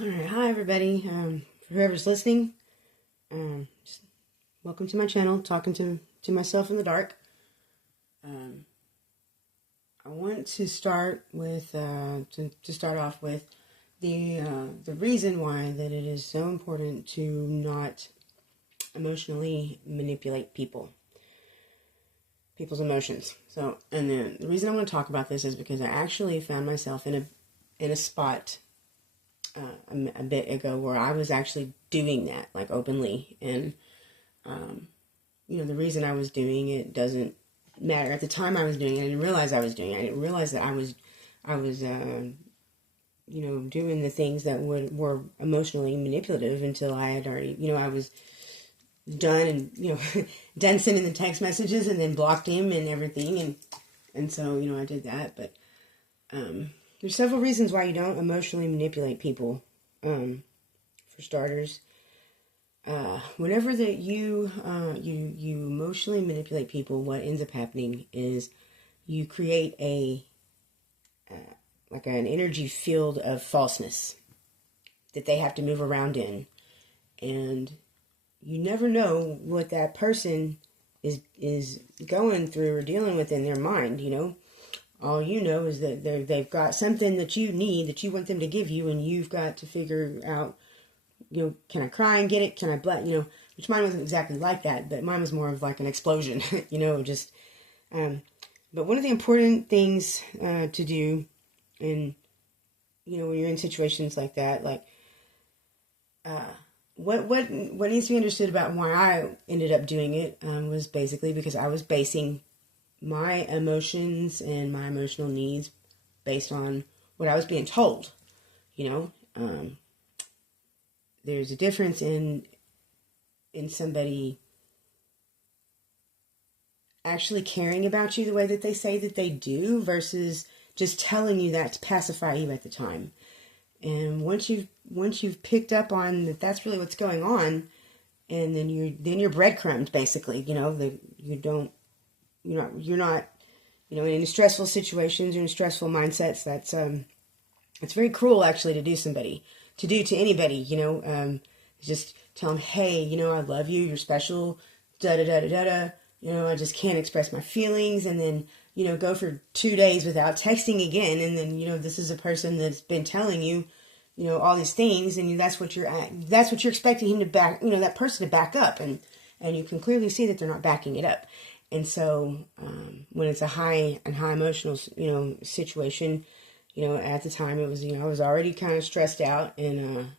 All right, hi everybody. For whoever's listening, just welcome to my channel. Talking to myself in the dark. Um, I want to start with to start off with the reason why that it is so important to not emotionally manipulate people's emotions. So, and then the reason I want to talk about this is because I actually found myself in a spot a bit ago where I was actually doing that, like, openly. And the reason I was doing it doesn't matter. At the time I was doing it, I didn't realize I was doing it. I didn't realize that I was doing the things that were emotionally manipulative until I had already, I was done and, done sending the text messages and then blocked him and everything. And so, I did that. But there's several reasons why you don't emotionally manipulate people. For starters, whenever that you emotionally manipulate people, what ends up happening is you create like an energy field of falseness that they have to move around in, and you never know what that person is going through or dealing with in their mind. All you know is that they've got something that you need, that you want them to give you, and you've got to figure out, can I cry and get it? Can I which mine wasn't exactly like that, but mine was more of like an explosion, just, but one of the important things to do, and, when you're in situations like that, like, what needs to be understood about why I ended up doing it, was basically because I was basing my emotions and my emotional needs based on what I was being told. There's a difference in somebody actually caring about you the way that they say that they do versus just telling you that to pacify you at the time. And once you've picked up on that, that's really what's going on, and then you're breadcrumbed, basically. That you're not in stressful situations or in stressful mindsets. That's it's very cruel, actually, to do to anybody. Just tell them, hey, I love you, you're special, da da da da da da. I just can't express my feelings, and then go for 2 days without texting again, and then this is a person that's been telling you all these things, and that's what you're expecting him to back, that person to back up, and you can clearly see that they're not backing it up. And so when it's a high emotional situation, at the time it was, I was already kind of stressed out and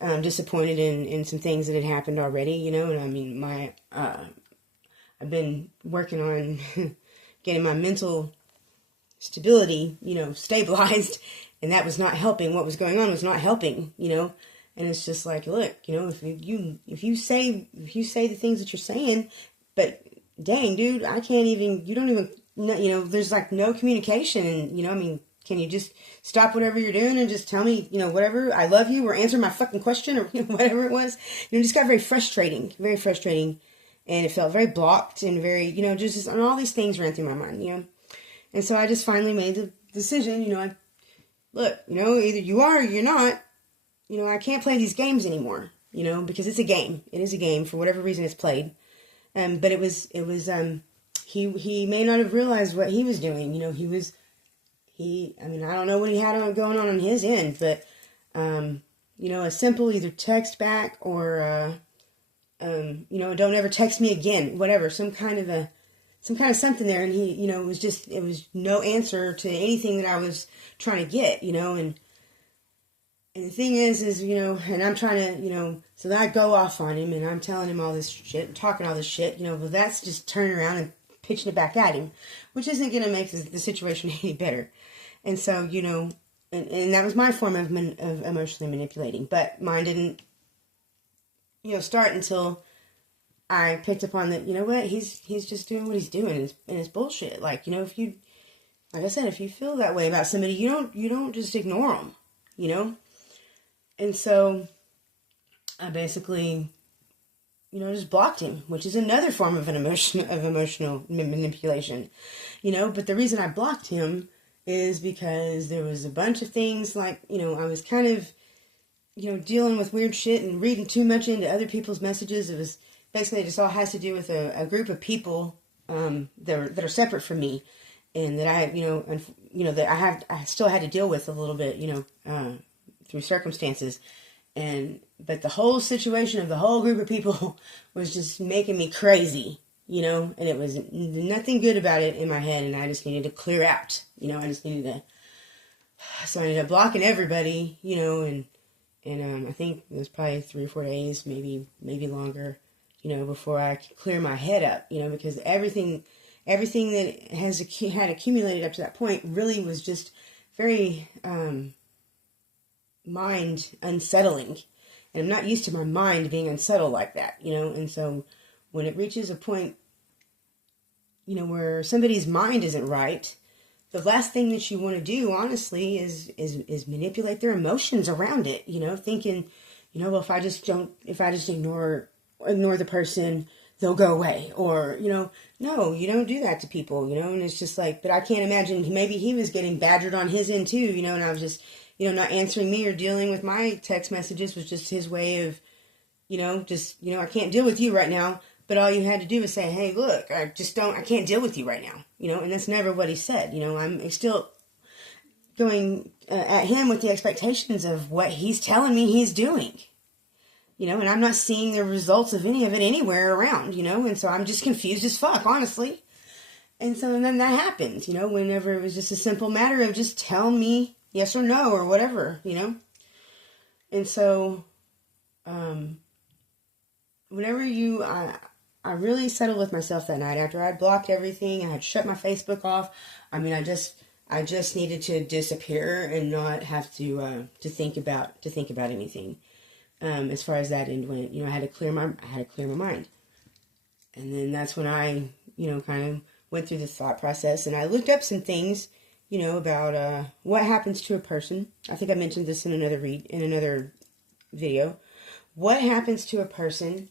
disappointed in some things that had happened already, and I mean I've been working on getting my mental stability, stabilized, and that was not helping. What was going on was not helping, and it's just like, look, if you say the things that you're saying, but dang, dude, I can't even, you don't even, there's like no communication, and, I mean, can you just stop whatever you're doing and just tell me, whatever, I love you, or answer my fucking question, or whatever it was. It just got very frustrating, and it felt very blocked and very, just, and all these things ran through my mind, and so I just finally made the decision, look, either you are or you're not. I can't play these games anymore, because it's a game. It is a game for whatever reason it's played. But it was, he may not have realized what he was doing. I mean, I don't know what he had going on his end, but, a simple either text back or, don't ever text me again, whatever, some kind of something there. And he, it was no answer to anything that I was trying to get, and the thing is, and I'm trying to, so then I go off on him and I'm telling him all this shit, talking all this shit, but that's just turning around and pitching it back at him, which isn't going to make the situation any better. And so, and that was my form of emotionally manipulating, but mine didn't, start until I picked up on that, what, he's just doing what he's doing, and it's bullshit. Like, if you, like I said, if you feel that way about somebody, you don't just ignore them, And so I basically, just blocked him, which is another form of emotional manipulation, But the reason I blocked him is because there was a bunch of things like, I was kind of, dealing with weird shit and reading too much into other people's messages. It was basically, it just all has to do with a group of people that are separate from me, and that I, that I still had to deal with a little bit, through circumstances. But the whole situation of the whole group of people was just making me crazy, and it was nothing good about it in my head, and I just needed to clear out, I just needed to, so I ended up blocking everybody, and I think it was probably 3 or 4 days, maybe longer, before I could clear my head up, because everything that had accumulated up to that point really was just very mind unsettling. And I'm not used to my mind being unsettled like that, and so when it reaches a point, where somebody's mind isn't right, the last thing that you want to do, honestly, is manipulate their emotions around it, thinking, well, if I just ignore the person, they'll go away, or, no, you don't do that to people, and it's just like, but I can't imagine, maybe he was getting badgered on his end too, and I was just, not answering me or dealing with my text messages was just his way of, I can't deal with you right now, but all you had to do was say, hey, look, I can't deal with you right now, and that's never what he said, I'm still going at him with the expectations of what he's telling me he's doing, and I'm not seeing the results of any of it anywhere around, and so I'm just confused as fuck, honestly. And so then that happens, whenever it was just a simple matter of just tell me yes or no or whatever, And so, whenever I really settled with myself that night after I blocked everything. I had shut my Facebook off. I mean, I just needed to disappear and not have to think about anything. As far as that end went, I had to clear my mind. And then that's when I, kind of went through the thought process, and I looked up some things, about what happens to a person. I think I mentioned this in another video. What happens to a person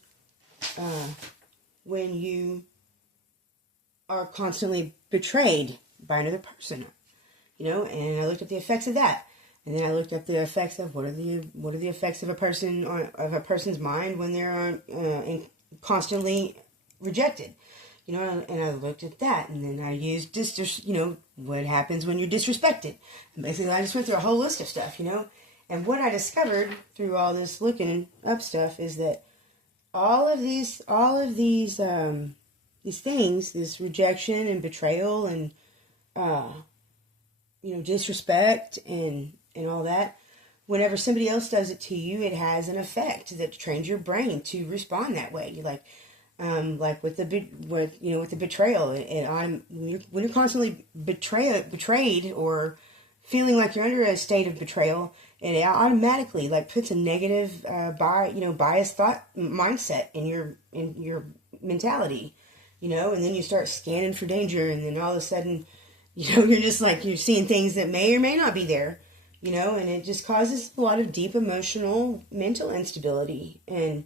when you are constantly betrayed by another person, and I looked at the effects of that. And then I looked up the effects of what are the effects of a person's mind when they're constantly rejected, and I looked at that, and then I used what happens when you're disrespected. And basically, I just went through a whole list of stuff, and what I discovered through all this looking up stuff is that all of these things, this rejection and betrayal and disrespect and all that, whenever somebody else does it to you, it has an effect that trains your brain to respond that way. With the betrayal, when you're constantly betrayed or feeling like you're under a state of betrayal, it automatically puts a negative biased thought mindset in your mentality, and then you start scanning for danger, and then all of a sudden, you're just you're seeing things that may or may not be there, and it just causes a lot of deep emotional, mental instability. And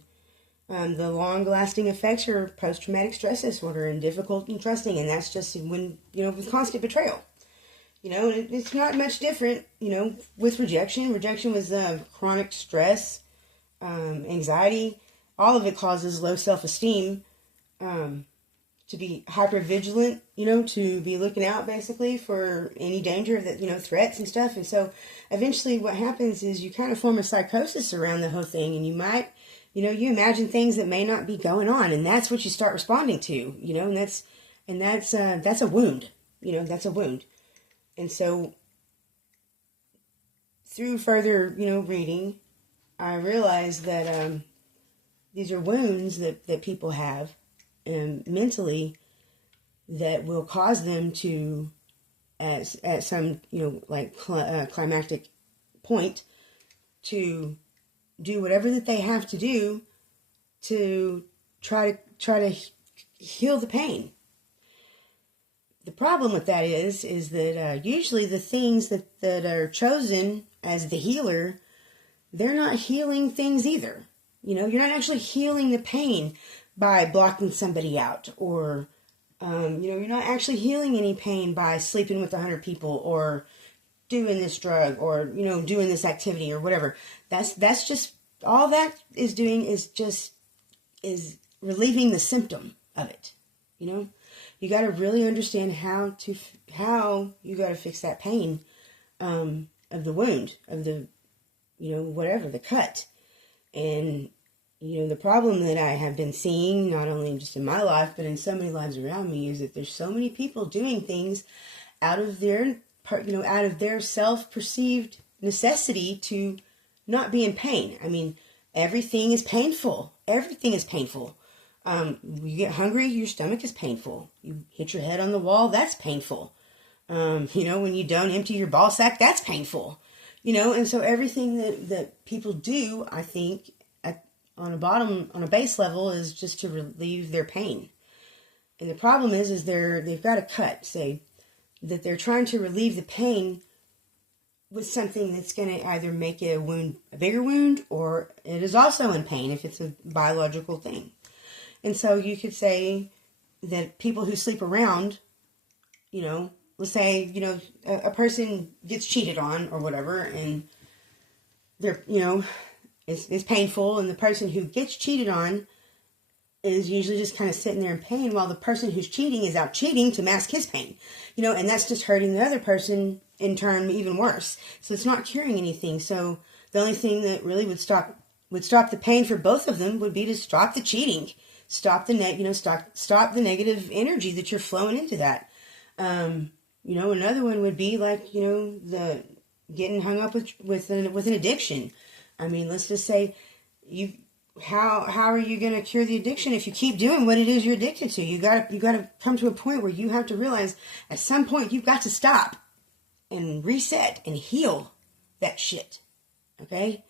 the long-lasting effects are post-traumatic stress disorder and difficulty in trusting, and that's just when, with constant betrayal. And it's not much different, with rejection. Rejection was chronic stress, anxiety. All of it causes low self-esteem, to be hyper-vigilant, to be looking out, basically, for any danger of that, threats and stuff. And so eventually what happens is you kind of form a psychosis around the whole thing, and you might, you imagine things that may not be going on, and that's what you start responding to, and that's a wound, that's a wound. And so through further, reading, I realized that these are wounds that people have mentally that will cause them to, at some, climactic point, to do whatever that they have to do to try to heal the pain. The problem with that is that usually the things that are chosen as the healer, they're not healing things either. You're not actually healing the pain by blocking somebody out or You're not actually healing any pain by sleeping with 100 people or doing this drug or, doing this activity or whatever. That's just, all that is doing is relieving the symptom of it. You got to really understand how you got to fix that pain, of the wound, of the, whatever, the cut. And, the problem that I have been seeing, not only just in my life, but in so many lives around me, is that there's so many people doing things out of their self-perceived necessity to not be in pain. I mean, everything is painful. Everything is painful. You get hungry, your stomach is painful. You hit your head on the wall, that's painful. When you don't empty your ball sack, that's painful. And so everything that people do, I think, on a base level, is just to relieve their pain. And the problem is they've got a cut, say, that they're trying to relieve the pain with something that's going to either make it a bigger wound, or it is also in pain if it's a biological thing. And so you could say that people who sleep around, let's say, a person gets cheated on or whatever, and they're, it's painful, and the person who gets cheated on is usually just kind of sitting there in pain, while the person who's cheating is out cheating to mask his pain, and that's just hurting the other person in turn even worse. So it's not curing anything. So the only thing that really would stop the pain for both of them would be to stop the cheating, stop the stop the negative energy that you're flowing into that. Another one would be like, the getting hung up with an addiction. I mean, let's just say how are you going to cure the addiction if you keep doing what it is you're addicted to? You got to come to a point where you have to realize at some point you've got to stop and reset and heal that shit. Okay?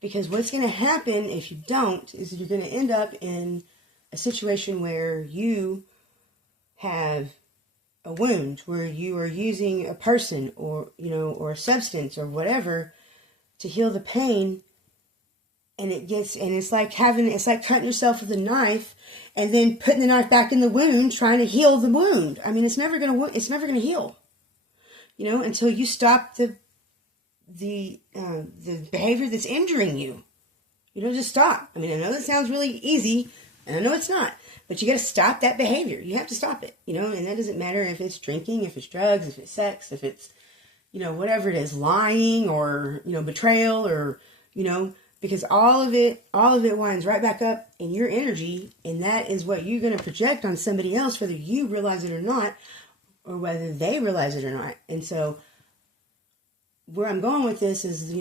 Because what's going to happen if you don't is you're going to end up in a situation where you have a wound, where you are using a person or a substance or whatever to heal the pain, and it's like cutting yourself with a knife and then putting the knife back in the wound, trying to heal the wound. I mean, it's never gonna heal, until you stop the behavior that's injuring you. Just stop. I mean, I know that sounds really easy, and I know it's not, but you got to stop that behavior. You have to stop it, and that doesn't matter if it's drinking, if it's drugs, if it's sex, if it's, whatever it is, lying or, betrayal or, because all of it winds right back up in your energy, and that is what you're going to project on somebody else, whether you realize it or not, or whether they realize it or not. And so where I'm going with this is,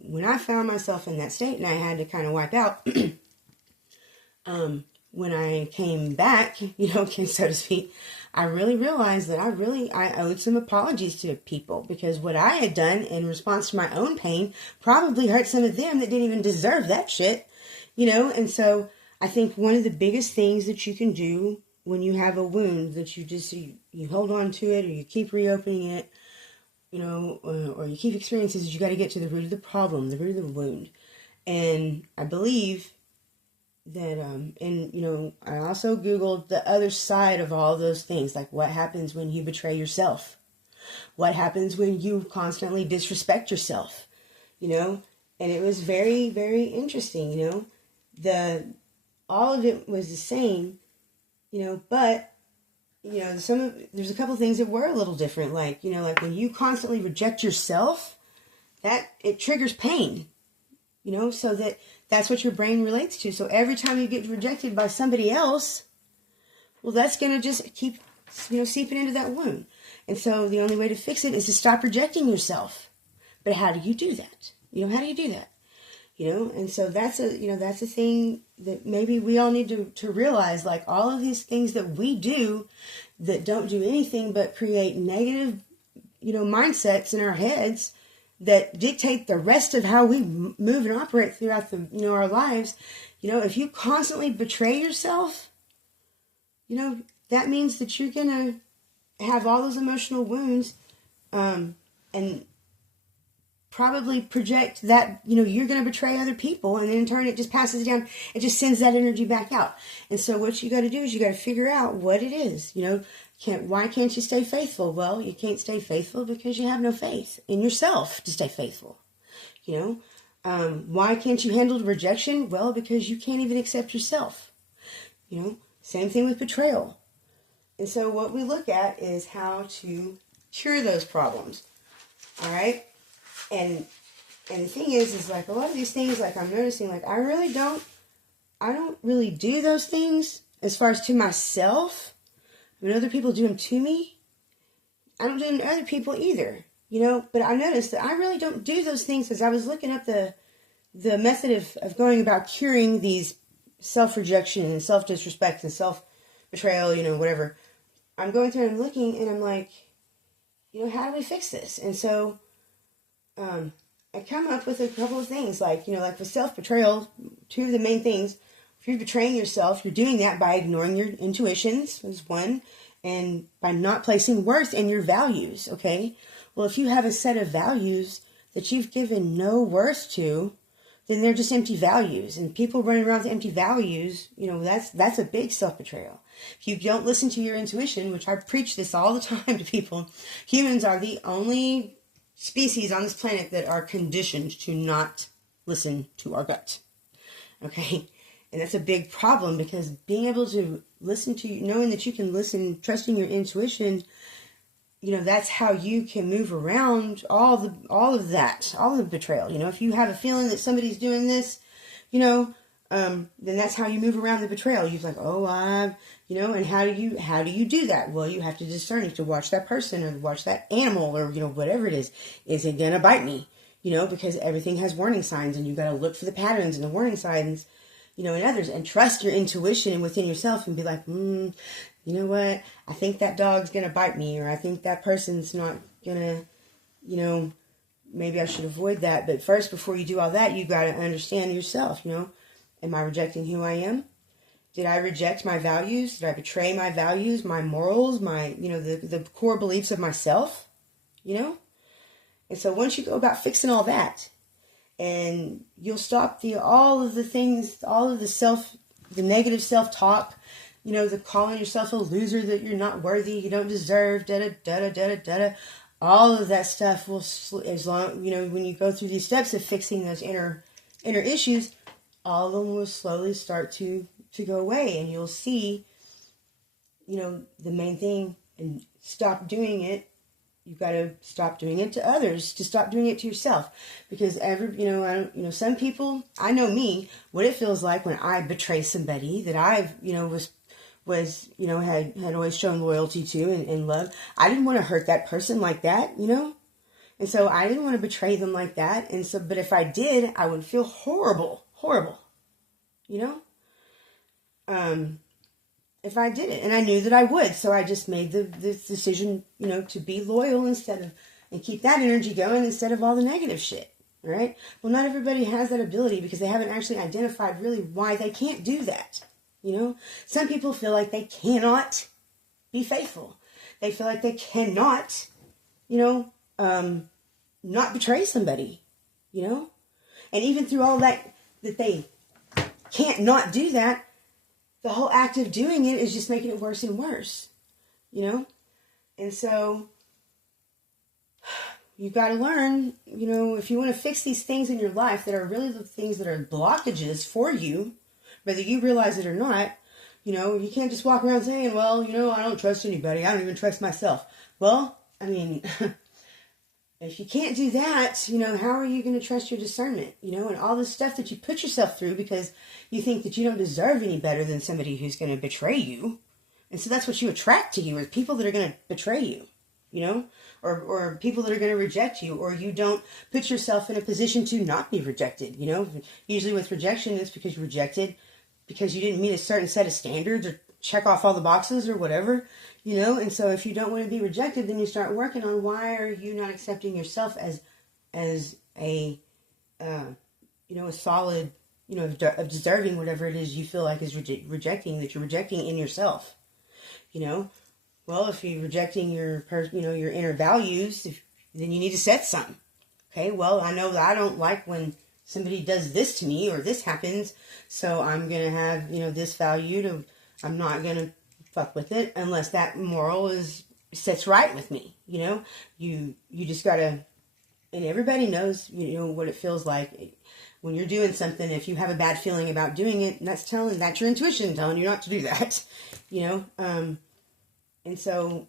when I found myself in that state and I had to kind of wipe out, when I came back, so to speak, I really realized that I owed some apologies to people, because what I had done in response to my own pain probably hurt some of them that didn't even deserve that shit, and so I think one of the biggest things that you can do when you have a wound that you hold on to it, or you keep reopening it, or you keep experiencing, is you got to get to the root of the problem, the root of the wound. And I believe that, I also Googled the other side of all those things, like what happens when you betray yourself, what happens when you constantly disrespect yourself, and it was very, very interesting, all of it was the same, but, there's a couple things that were a little different, like when you constantly reject yourself, that it triggers pain, so that's what your brain relates to. So every time you get rejected by somebody else, well, that's going to just keep, seeping into that wound. And so the only way to fix it is to stop rejecting yourself. But how do you do that? How do you do that? And so that's a thing that maybe we all need to realize, like all of these things that we do that don't do anything but create negative, mindsets in our heads that dictate the rest of how we move and operate throughout our lives. If you constantly betray yourself, that means that you're going to have all those emotional wounds, and probably project that, you're going to betray other people, and then in turn it just passes down. It just sends that energy back out. And so what you got to do is you got to figure out what it is. Why can't you stay faithful? Well, you can't stay faithful because you have no faith in yourself to stay faithful. Why can't you handle rejection? Well, because you can't even accept yourself. Same thing with betrayal. And so what we look at is how to cure those problems. All right? And the thing is like a lot of these things, like I'm noticing, like I don't really do those things as far as to myself. When other people do them to me, I don't do them to other people either. But I noticed that I really don't do those things, as I was looking up the method of going about curing these self-rejection and self-disrespect and self-betrayal, whatever. I'm going through and I'm looking and I'm like, how do we fix this? And so I come up with a couple of things, like with self-betrayal, two of the main things. If you're betraying yourself, you're doing that by ignoring your intuitions, is one, and by not placing worth in your values, okay? Well, if you have a set of values that you've given no worth to, then they're just empty values. And people running around with empty values, that's a big self-betrayal. If you don't listen to your intuition, which I preach this all the time to people, humans are the only species on this planet that are conditioned to not listen to our gut. Okay? And that's a big problem, because being able to listen to, knowing that you can listen, trusting your intuition, that's how you can move around all of the betrayal. If you have a feeling that somebody's doing this, then that's how you move around the betrayal. You're like, and how do you do that? Well, you have to discern. You have to watch that person or watch that animal or, whatever it is. Is it going to bite me? Because everything has warning signs, and you got to look for the patterns and the warning signs, in others, and trust your intuition and within yourself and be like, you know what? I think that dog's going to bite me, or I think that person's not going to, maybe I should avoid that. But first, before you do all that, you got to understand yourself, am I rejecting who I am? Did I reject my values? Did I betray my values, my morals, my, the core beliefs of myself, And so once you go about fixing all that, and you'll stop all of the negative self-talk, the calling yourself a loser, that you're not worthy, you don't deserve, da-da-da-da-da-da. All of that stuff will, as long, when you go through these steps of fixing those inner issues, all of them will slowly start to go away, and you'll see, the main thing, and stop doing it. You've got to stop doing it to others, to stop doing it to yourself. Because some people, I know me, what it feels like when I betray somebody that I've, had always shown loyalty to and love. I didn't want to hurt that person like that, And so I didn't want to betray them like that. And so, but if I did, I would feel horrible, if I did it, and I knew that I would, so I just made the decision, to be loyal and keep that energy going instead of all the negative shit, right? Well, not everybody has that ability because they haven't actually identified really why they can't do that, Some people feel like they cannot be faithful. They feel like they cannot, not betray somebody, And even through all that they can't not do that, the whole act of doing it is just making it worse and worse, And so you got to learn, if you want to fix these things in your life that are really the things that are blockages for you, whether you realize it or not, you can't just walk around saying, well, I don't trust anybody. I don't even trust myself. Well, if you can't do that, how are you going to trust your discernment, and all the stuff that you put yourself through because you think that you don't deserve any better than somebody who's going to betray you. And so that's what you attract to you, is people that are going to betray you, or people that are going to reject you, or you don't put yourself in a position to not be rejected, Usually with rejection, it's because you're rejected because you didn't meet a certain set of standards or check off all the boxes or whatever, And so if you don't want to be rejected, then you start working on why are you not accepting yourself as a solid, of deserving whatever it is you feel like is rejecting, that you're rejecting in yourself, Well, if you're rejecting your inner values, then you need to set some, Okay, well, I know that I don't like when somebody does this to me or this happens, so I'm going to have, this value to, I'm not going to fuck with it unless that moral sits right with me, You just got to, and everybody knows, what it feels like when you're doing something. If you have a bad feeling about doing it, that's your intuition telling you not to do that, and so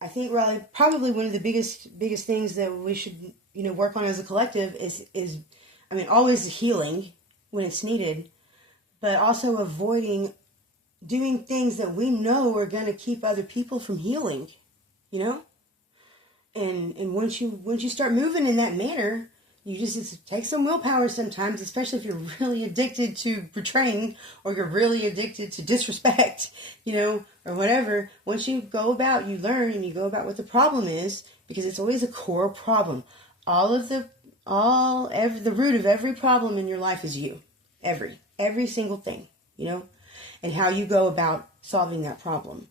I think probably one of the biggest things that we should, work on as a collective is always healing when it's needed, but also avoiding doing things that we know are going to keep other people from healing, and once you start moving in that manner, it takes some willpower sometimes, especially if you're really addicted to betraying or you're really addicted to disrespect, or whatever. Once you go about, you learn and you go about what the problem is, because it's always a core problem. The root of every problem in your life is you. Every single thing, and how you go about solving that problem.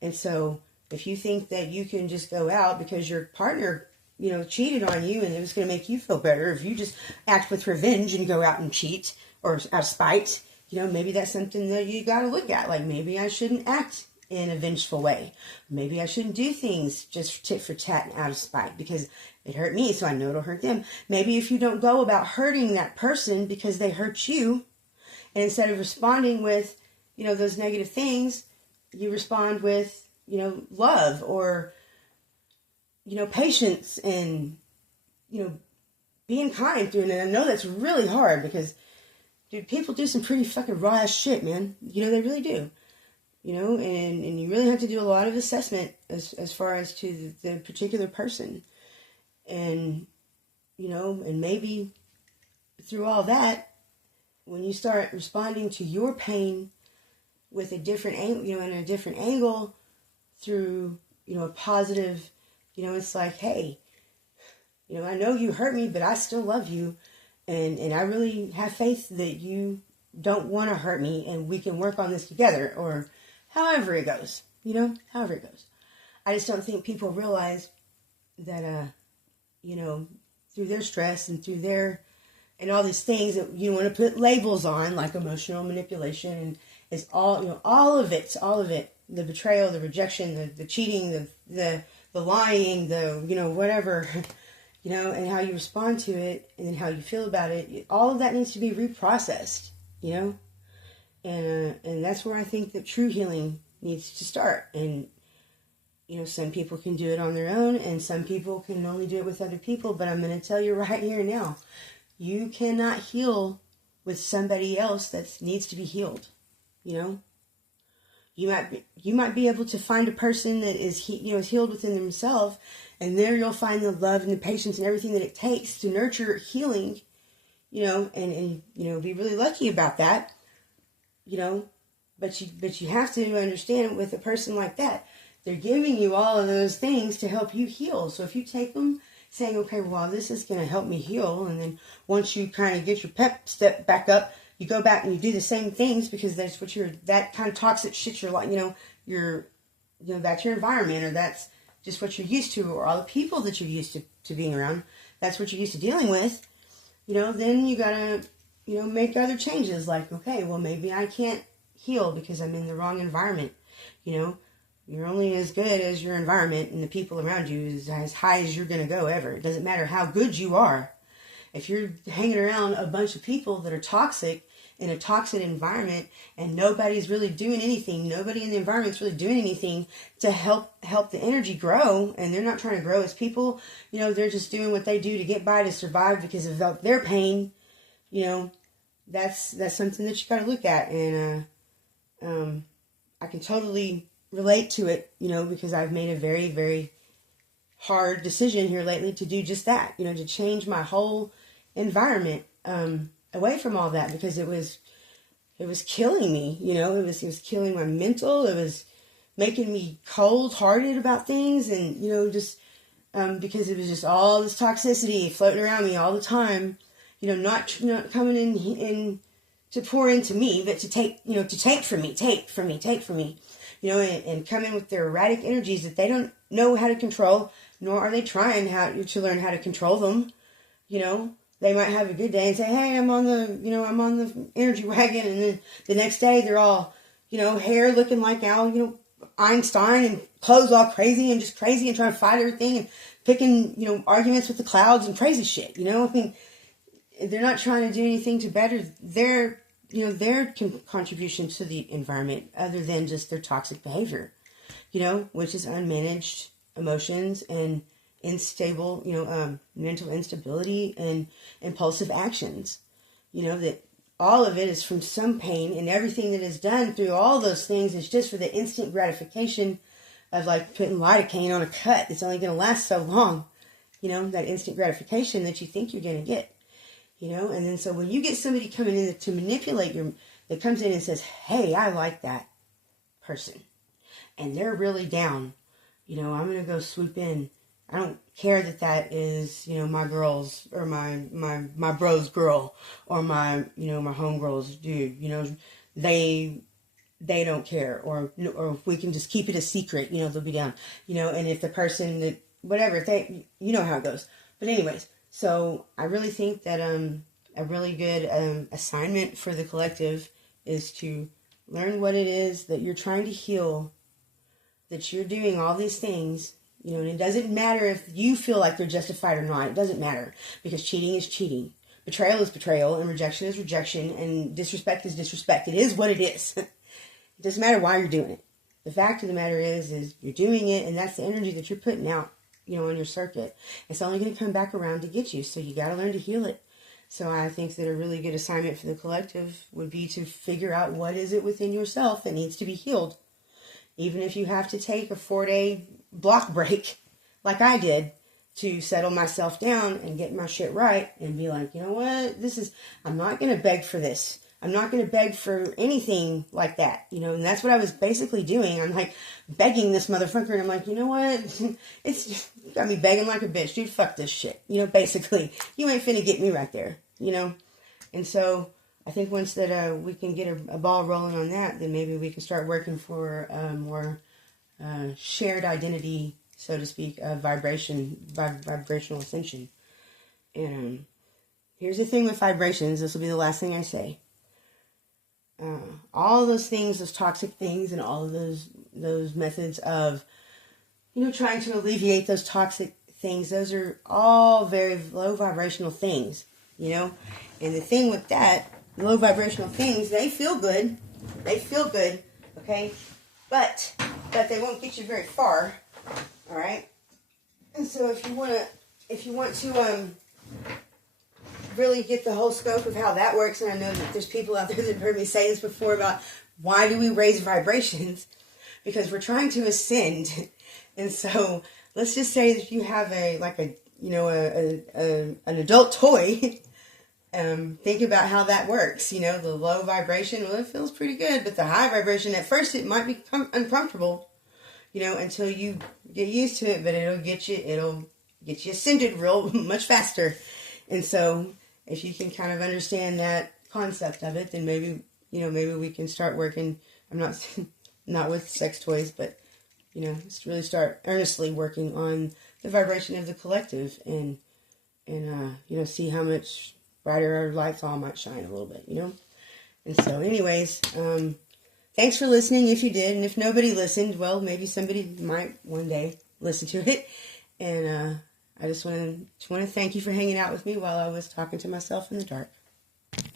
And so if you think that you can just go out because your partner cheated on you and it was going to make you feel better, if you just act with revenge and go out and cheat or out of spite, maybe that's something that you got to look at. Like, maybe I shouldn't act in a vengeful way. Maybe I shouldn't do things just tit for tat and out of spite because it hurt me, so I know it'll hurt them. Maybe if you don't go about hurting that person because they hurt you, and instead of responding with, those negative things, you respond with, love or, patience and, being kind through it. And I know that's really hard because, dude, people do some pretty fucking raw ass shit, man. They really do. And you really have to do a lot of assessment as far as to the particular person. And, and maybe through all that, when you start responding to your pain with a different angle, in a different angle through, a positive, it's like, hey, I know you hurt me, but I still love you. And I really have faith that you don't want to hurt me and we can work on this together, or however it goes, however it goes. I just don't think people realize that, through their stress and through and all these things that you want to put labels on, like emotional manipulation, and it's all of it, the betrayal, the rejection, the cheating, the lying, whatever, and how you respond to it and then how you feel about it, all of that needs to be reprocessed, and that's where I think that true healing needs to start. And, some people can do it on their own and some people can only do it with other people, but I'm going to tell you right here now, you cannot heal with somebody else that needs to be healed. You might be able to find a person that is healed within themselves, and there you'll find the love and the patience and everything that it takes to nurture healing, and be really lucky about that, but you have to understand, with a person like that, they're giving you all of those things to help you heal. So if you take them saying, okay, well, this is going to help me heal, and then once you kind of get your pep step back up, you go back and you do the same things because that's what that kind of toxic shit you're like, that's your environment, or that's just what you're used to, or all the people that you're used to being around, that's what you're used to dealing with, then you gotta, make other changes. Like, okay, well, maybe I can't heal because I'm in the wrong environment. You're only as good as your environment, and the people around you is as high as you're going to go ever. It doesn't matter how good you are. If you're hanging around a bunch of people that are toxic in a toxic environment and nobody's really doing anything, nobody in the environment's really doing anything to help the energy grow, and they're not trying to grow as people, they're just doing what they do to get by, to survive because of their pain, that's something that you got to look at. And I can totally relate to it, because I've made a very, very hard decision here lately to do just that, to change my whole environment away from all that, because it was killing me, it was killing my mental, it was making me cold-hearted about things, and, just because it was just all this toxicity floating around me all the time, not coming in to pour into me, but to take from me, and come in with their erratic energies that they don't know how to control, nor are they trying to learn how to control them. you know, they might have a good day and say, hey, I'm on the energy wagon. And then the next day they're all, hair looking like Einstein and clothes all crazy and just crazy and trying to fight everything and picking, arguments with the clouds and crazy shit. I mean, they're not trying to do anything to better their contribution to the environment other than just their toxic behavior, which is unmanaged emotions and unstable, mental instability and impulsive actions, that all of it is from some pain, and everything that is done through all those things is just for the instant gratification of like putting lidocaine on a cut. It's only going to last so long, that instant gratification that you think you're going to get, and then so when you get somebody coming in to manipulate that comes in and says, hey, I like that person and they're really down, I'm going to go swoop in. I don't care that is, my girl's or my bro's girl or my homegirl's dude, they don't care, or if we can just keep it a secret, they'll be down, and if the person that, whatever, if they, how it goes. But anyways, so I really think that, a really good, assignment for the collective is to learn what it is that you're trying to heal, that you're doing all these things. And it doesn't matter if you feel like they're justified or not. It doesn't matter, because cheating is cheating. Betrayal is betrayal, and rejection is rejection, and disrespect is disrespect. It is what it is. It doesn't matter why you're doing it. The fact of the matter is you're doing it, and that's the energy that you're putting out, on your circuit. It's only going to come back around to get you, so you got to learn to heal it. So I think that a really good assignment for the collective would be to figure out what is it within yourself that needs to be healed. Even if you have to take a 4-day block break, like I did, to settle myself down and get my shit right and be like, you know what, I'm not going to beg for this. I'm not going to beg for anything like that, and that's what I was basically doing. I'm like begging this motherfucker, and I'm like, you know what, it's just got me begging like a bitch, dude, fuck this shit, basically, you ain't finna get me right there, and so I think once that we can get a ball rolling on that, then maybe we can start working for more shared identity, so to speak, of vibrational ascension. And here's the thing with vibrations. This will be the last thing I say. All those things, those toxic things, and all of those methods of, trying to alleviate those toxic things, those are all very low vibrational things, And the thing with that, low vibrational things, they feel good. Okay? But they won't get you very far. All right? And so if you want to really get the whole scope of how that works, and I know that there's people out there that have heard me say this before about why do we raise vibrations? Because we're trying to ascend. And so let's just say that you have an adult toy. Think about how that works. The low vibration, well, it feels pretty good, but the high vibration, at first it might become uncomfortable, until you get used to it, but it'll get you ascended real much faster. And so if you can kind of understand that concept of it, then maybe we can start working. I'm not with sex toys, but, just really start earnestly working on the vibration of the collective and see how much brighter our lights all might shine a little bit, And so anyways, thanks for listening if you did. And if nobody listened, well, maybe somebody might one day listen to it. And I just want to thank you for hanging out with me while I was talking to myself in the dark.